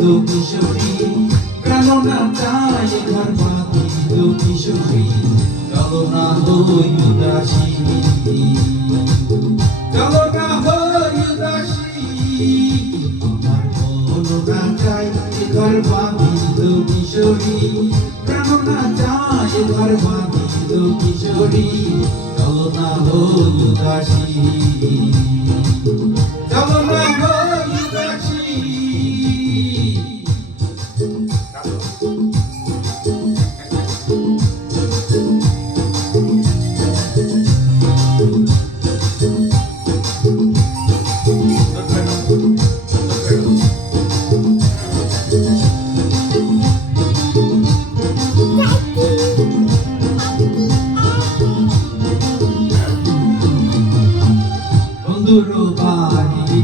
কিশোরী প্রাণনা চায় ঘর বাঁধিল কিশোরী চলো না হই উদাসী চলো না হই উদাসী আমার মননা চায় ঘর বাঁধিল কিশোরী প্রাণনা চায় ঘর বাঁধিল কিশোরী চলো না হই উদাসী চলো না হই উদাসী বন্ধুর বাড়ি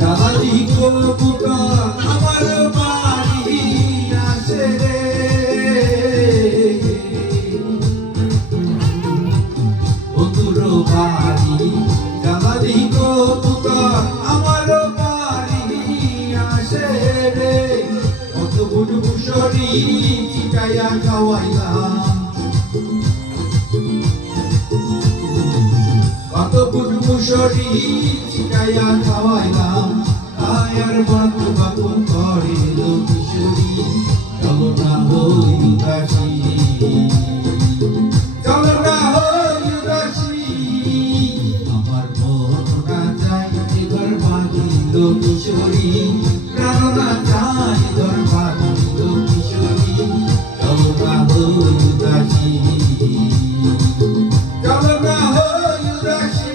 জ্বালালি কবুতর আমার বাড়ি আসে রে বন্ধুর বাড়ি জ্বালালি কবুতর আমার বাড়ি আসে রে কত বুটবুসরি চিটাইয়া খাওয়াইলাম কত বুটবুসরি চিটাইয়া খাওয়াইলাম আয়ার বাপ বাপ করিল কিশোরী চলো না হই উদাসী চলো না হই উদাসী আমার মন না চায় ঘর বাঁধিল কিশোরী প্রাণ না চায় ঘর বাঁধিল কিশোরী চলো না হই উদাসী চলো না হই উদাসী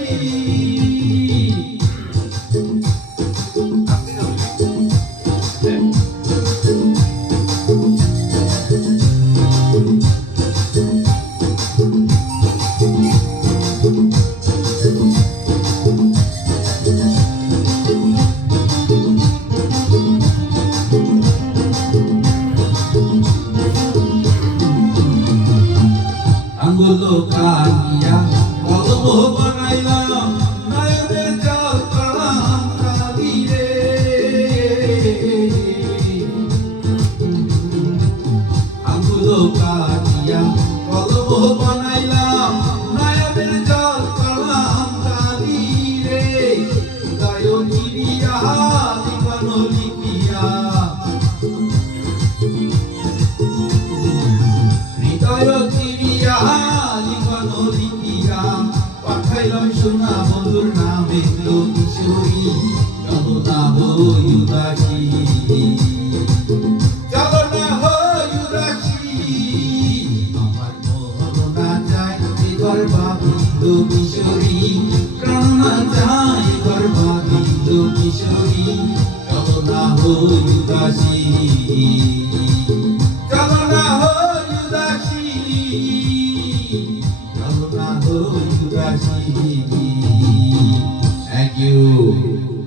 আঙ্গুল কানিয়া কলম বানাইলাম নয়নের জল পড়াম কালি রে আঙ্গুল কানিয়া কলম বানাইলাম নয়নের জল পড়াম কালি রে হৃদয় চিরিয়া লিখানো লিখিয়া হৃদয় চিরিয়া লিখানো লিখিয়া পাঠাইলাম সোনা বন্ধুর নামে কিশোরী চলো না হই উদাসী চলো না হই উদাসী আমার মন না চায় ঘর বাঁধিল কিশোরী প্রাণ না চায় ঘর বাঁধিল কিশোরী চলো না হই উদাসী চলো না হই উদাসী চলো না হই উদাসী। Thank you.